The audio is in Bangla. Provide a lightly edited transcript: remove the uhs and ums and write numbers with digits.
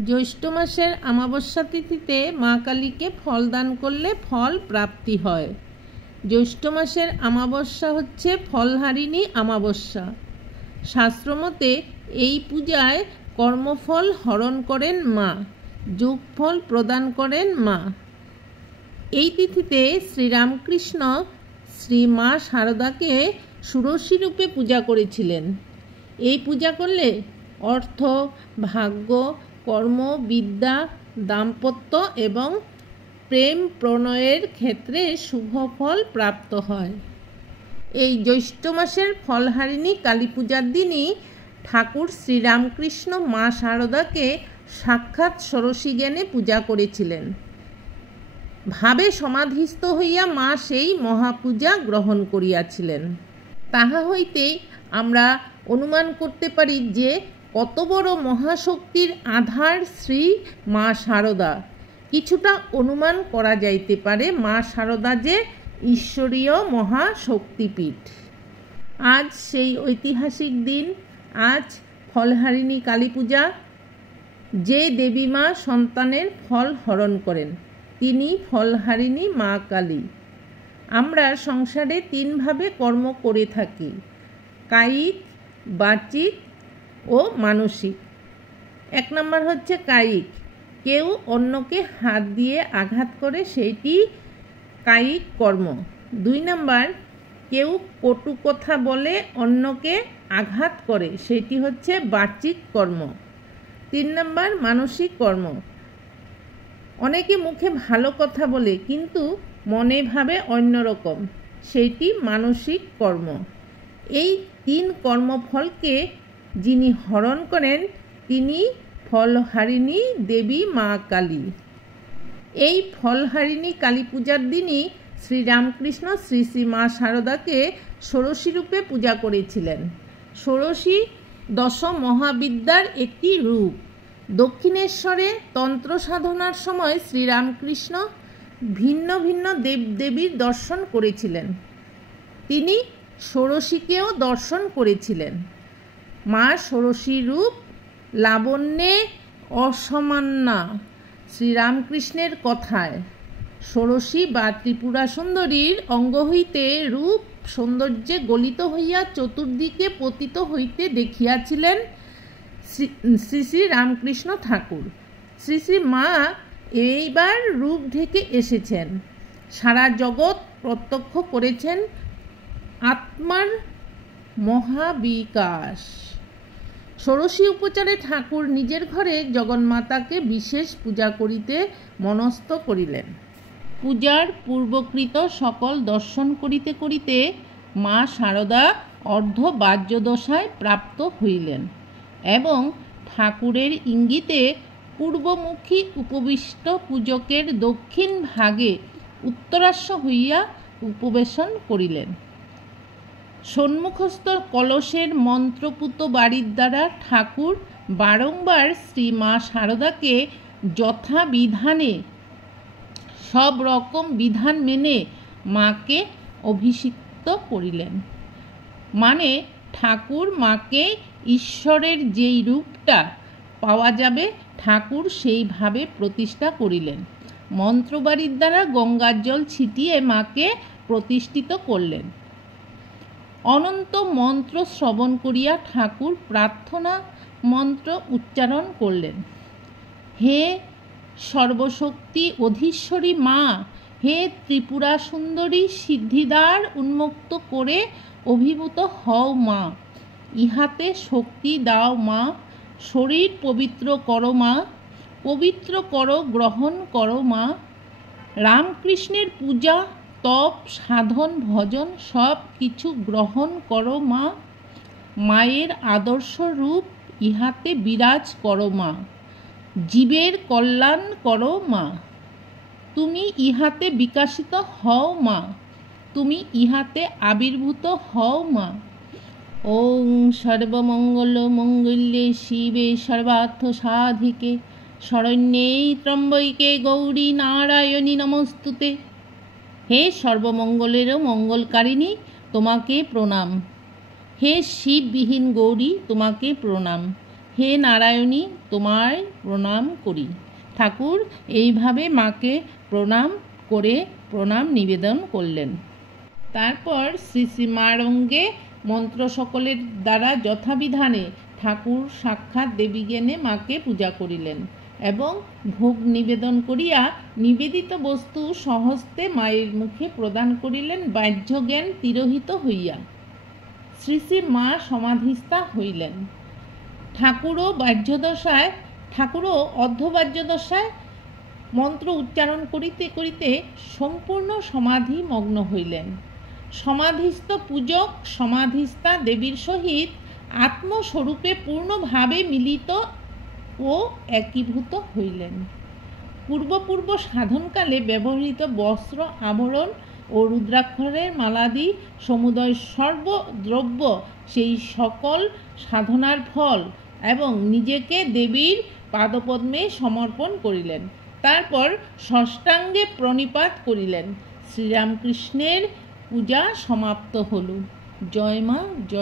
জ্যৈষ্ঠ মাসের অমাবস্যা তিথিতে মা কালীকে ফল দান করলে ফল প্রাপ্তি হয়। জ্যৈষ্ঠ মাসের অমাবস্যা হচ্ছে ফলহারিণী অমাবস্যা। শাস্ত্রমতে এই পূজায় কর্মফল হরণ করেন মা, যোগফল প্রদান করেন মা। এই তিথিতে শ্রীরামকৃষ্ণ শ্রী মা শারদাকে ষোড়শী রূপে পূজা করেছিলেন। এই পূজা করলে অর্থ, ভাগ্য, কর্ম, বিদ্যা, দাম্পত্য এবং প্রেম প্রণয়ের ক্ষেত্রে শুভ ফল প্রাপ্ত হয়। এই জ্যৈষ্ঠ মাসের ফলহারিণী কালী পূজার দিনই ঠাকুর শ্রীরামকৃষ্ণ মা শারদাকে সাক্ষাৎ ষোড়শী জ্ঞানে পূজা করেছিলেন। ভাবে সমাধিস্থ হইয়া মা সেই মহাপূজা গ্রহণ করিয়াছিলেন। তাহা হইতে আমরা অনুমান করতে পারি যে কত বড় মহাশক্তির আধার শ্রী মা শারদা। কিছুটা অনুমান করা যাইতে পারে মা শারদা যে ঈশ্বরীয় মহাশক্তিপীঠ। আজ সেই ঐতিহাসিক দিন। আজ ফলহারিণী কালী পূজা। যে দেবী মা সন্তানের ফল হরণ করেন তিনি ফলহারিণী মা কালী। আমরা সংসারে তিনভাবে কর্ম করে থাকি: কায়িক, বাচিক ও মানসিক। 1 নম্বর হচ্ছে কায়িক। কেউ অন্যকে হাত দিয়ে আঘাত করে, সেইটি কায়িক কর্ম। 2 নম্বর, কেউ কটু কথা বলে অন্যকে আঘাত করে, সেটি হচ্ছে বাচিক কর্ম। 3 নম্বর মানসিক কর্ম। অনেকে মুখে ভালো কথা বলে কিন্তু মনে ভাবে অন্যরকম, সেইটি মানসিক কর্ম। এই 3 কর্মফলকে যিনি হরণ করেন তিনি ফলহারিণী দেবী মা কালী। এই ফলহারিণী কালী পূজার দিনই শ্রীরামকৃষ্ণ শ্রী শ্রী মা শারদাকে ষোড়শী রূপে পূজা করেছিলেন। ষোড়শী 10 মহাবিদ্যার একটি রূপ। দক্ষিণেশ্বরে তন্ত্র সাধনার সময় শ্রীরামকৃষ্ণ ভিন্ন ভিন্ন দেবদেবীর দর্শন করেছিলেন। তিনি ষোড়শীকেও দর্শন করেছিলেন। মা ষোড়শী রূপ লাবণ্যে অসামান্যা। শ্রীরামকৃষ্ণের কথায় ষোড়শী বা ত্রিপুরা সুন্দরীর অঙ্গ হইতে রূপ সৌন্দর্যে গলিত হইয়া চতুর্দিকে পতিত হইতে দেখিয়াছিলেন শ্রী শ্রী রামকৃষ্ণ ঠাকুর। শ্রী শ্রী মা এইবার রূপ ঢেকে এসেছেন। সারা জগৎ প্রত্যক্ষ করেছেন আত্মার মহাবিকাশ। ষোড়শী উপচারে ঠাকুর নিজের ঘরে জগন্মাতাকে বিশেষ পূজা করিতে মনস্থ করিলেন। পূজার পূর্বকৃত সকল দর্শন করিতে করিতে মা শারদা অর্ধবাহ্যদশায় প্রাপ্ত হইলেন এবং ঠাকুরের ইঙ্গিতে পূর্বমুখী উপবিষ্ট পূজকের দক্ষিণ ভাগে উত্তরাস্য হইয়া উপবেশন করিলেন। সন্মুখস্থ কলসের মন্ত্রপুত বাড়ির দ্বারা ঠাকুর বারংবার শ্রী মা শারদাকে যথাবিধানে সব রকম বিধান মেনে মাকে অভিষিক্ত করিলেন। মানে ঠাকুর মাকে ঈশ্বরের যেই রূপটা পাওয়া যাবে ঠাকুর সেইভাবে প্রতিষ্ঠা করিলেন। মন্ত্রবাড়ির দ্বারা গঙ্গার জল ছিটিয়ে মাকে প্রতিষ্ঠিত করলেন। অনন্ত মন্ত্র শ্রবণ করিয়া ঠাকুর প্রার্থনা মন্ত্র উচ্চারণ করলেন। হে সর্বশক্তি অধীশ্বরী মা, হে ত্রিপুরা সুন্দরী, সিদ্ধিদ্বার উন্মুক্ত করে অভিভূত হও মা। ইহাতে শক্তি দাও মা, শরীর পবিত্র করো মা, পবিত্র করো, গ্রহণ করো মা। রামকৃষ্ণের পূজা, তপ, সাধন, ভজন সব কিছু গ্রহণ করো মা। মায়ের আদর্শ রূপ ইহাতে বিরাজ করো মা। জীবের কল্যাণ করো মা। তুমি ইহাতে বিকাশিত হও মা। তুমি ইহাতে আবির্ভূত হও মা। ওং সর্বমঙ্গল মঙ্গল্যে শিবে সর্বার্থ সাধিকে শরণ্যে ত্র্যম্বকে গৌরী নারায়ণী নমস্তুতে। হে সর্বমঙ্গলেরও মঙ্গলকারিণী, তোমাকে প্রণাম। হে শিববিহীন গৌরী, তোমাকে প্রণাম। হে নারায়ণী, তোমায় প্রণাম করি। ঠাকুর এইভাবে মাকে প্রণাম নিবেদন করলেন। তারপর শ্রী শ্রী মারঙ্গে মন্ত্র সকলের দ্বারা যথাবিধানে ঠাকুর সাক্ষাৎ দেবীজ্ঞানে মাকে পূজা করিলেন এবং ভোগ নিবেদন করিয়া নিবেদিত বস্তু স্বহস্তে মায়ের মুখে প্রদান করিলেন। বাহ্যজ্ঞান তিরোহিত হইয়া শ্রী শ্রী মা সমাধিস্থা হইলেন। ঠাকুরও অর্ধবাহ্যদশায় মন্ত্র উচ্চারণ করিতে করিতে সম্পূর্ণ সমাধি মগ্ন হইলেন। সমাধিস্থ পূজক সমাধিস্থা দেবীর সহিত আত্মস্বরূপে পূর্ণভাবে মিলিত ও একীভূত হইলেন। পূর্ব সাধনকালে ব্যবহৃত বস্ত্র আভরণ ও রুদ্রাক্ষরের মালাদি সমুদয় সর্বদ্রব্য সেই সকল সাধনার ফল এবং নিজেকে দেবীর পাদপদ্মে সমর্পণ করিলেন। তারপর ষষ্ঠাঙ্গে প্রণিপাত করিলেন। শ্রীরামকৃষ্ণের পূজা সমাপ্ত হল। জয় মা, জয়।